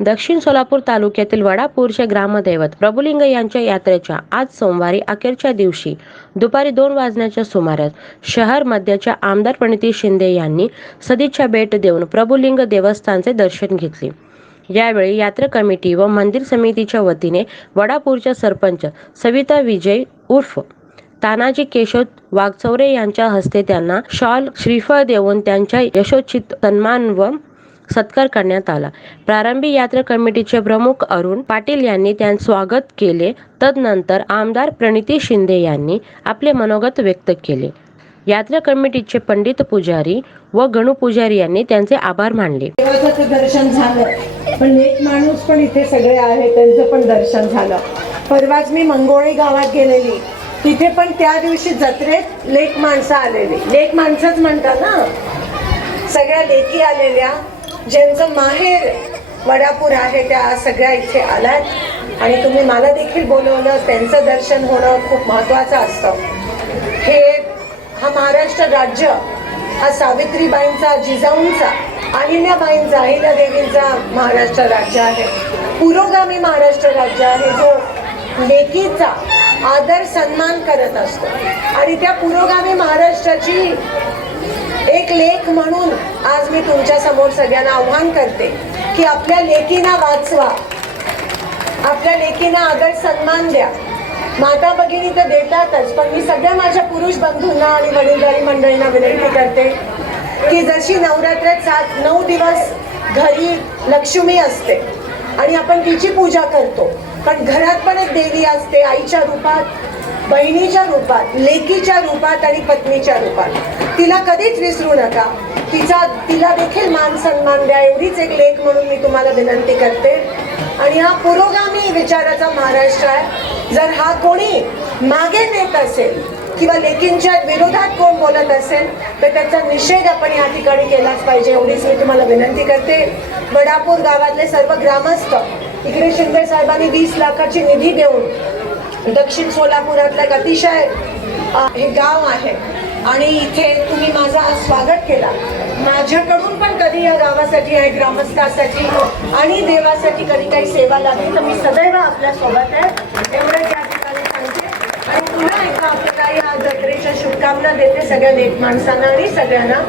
दक्षिण सोलापूर तालुक्यातील वडापूरचे ग्रामदैवत प्रभुलिंग यांच्या यात्रेच्या आज सोमवारी अखेरच्या दिवशी दुपारी दोन वाजण्याच्या सुमारास शहर मध्याच्या आमदार प्रणिती शिंदे यांनी सदिच्छा भेट देऊन प्रभुलिंग देवस्थानचे दर्शन घेतले. यावेळी यात्रा कमिटी व मंदिर समितीच्या वतीने वडापूरच्या सरपंच सविता विजय उर्फ तानाजी केशव वाघचौरे यांच्या हस्ते त्यांना शॉल श्रीफळ देऊन त्यांच्या यशोचित सन्मान व सत्कार करण्यात आला. प्रारंभी यात्रा कमिटीचे प्रमुख अरुण पाटील यांनी त्यांचे स्वागत केले. तदनंतर आमदार प्रणिती शिंदे यांनी आपले मनोगत व्यक्त केले. यात्रा कमिटीचे पंडित पुजारी व गणू पुजारी यांनी त्यांचे आभार मानले. देवाचं दर्शन झालं. पण एक माणूस पण इथे सगळे आहे त्यांचं पण दर्शन झालं. परवाच मी मंगोळी गावात गेलेली. तिथे पण त्या दिवशी जत्रेत लेख माणसं आलेली. लेख माणसंच म्हणतात ना. सगळ्या लेखी आलेल्या. ज्यांचं माहेर वडापूर आहे त्या सगळ्या इथे आलात आणि तुम्ही मला देखील बोलवलं त्यांचं दर्शन होणं खूप महत्त्वाचं असतं. हे हा महाराष्ट्र राज्य हा सावित्रीबाईंचा जिजाऊंचा अहिल्याबाईंचा अहिल्यादेवींचा महाराष्ट्र राज्य आहे. पुरोगामी महाराष्ट्र राज्य आहे जो लेकीचा आदर सन्मान करत असतो. आणि त्या पुरोगामी महाराष्ट्राची म्हणून आज मी तुमच्यासमोर सगळ्यांना आव्हान करते की आपल्या लेकीना वाचवा. आपल्या लेकीना आदर सन्मान द्या. माता भगिनी तर देतातच पण मी सगळ्या माझ्या पुरुष बंधूंना आणि वडीलधारी मंडळींना विनंती करते की जशी नवरात्रात सात नऊ दिवस घरी लक्ष्मी असते आणि आपण तिची पूजा करतो पण घरात पण एक देवी असते आईच्या रूपात बहिणीच्या रूपात लेकीच्या रूपात आणि पत्नीच्या रूपात. तिला कधीच विसरू नका. तिचा तिला देखील मान सन्मान द्या. एवढीच एक लेख म्हणून मी तुम्हाला विनंती करते. आणि हा पुरोगामी विचाराचा महाराष्ट्र आहे. जर हा कोणी मागे नेत असेल किंवा लेकींच्या विरोधात कोण बोलत असेल तर त्याचा निषेध आपण या ठिकाणी केलाच पाहिजे. एवढीच मी तुम्हाला विनंती करते. बडापूर गावातले सर्व ग्रामस्थ इकडे शिंदे साहेबांनी वीस लाखाची निधी देऊन दक्षिण सोलापुरातलं एक अतिशय हे गाव आहे. आणि इथे तुम्ही माझा स्वागत केला. माझ्याकडून पण कधी या गावासाठी आहे ग्रामस्थासाठी आणि देवासाठी कधी काही सेवा लागली तर मी सदैव आपल्यासोबत आहे. एवढं या ठिकाणी सांगते. आणि पुन्हा एकदा आपल्याला या जत्रेच्या शुभकामना देते सगळ्या लेख माणसांना आणि सगळ्यांना.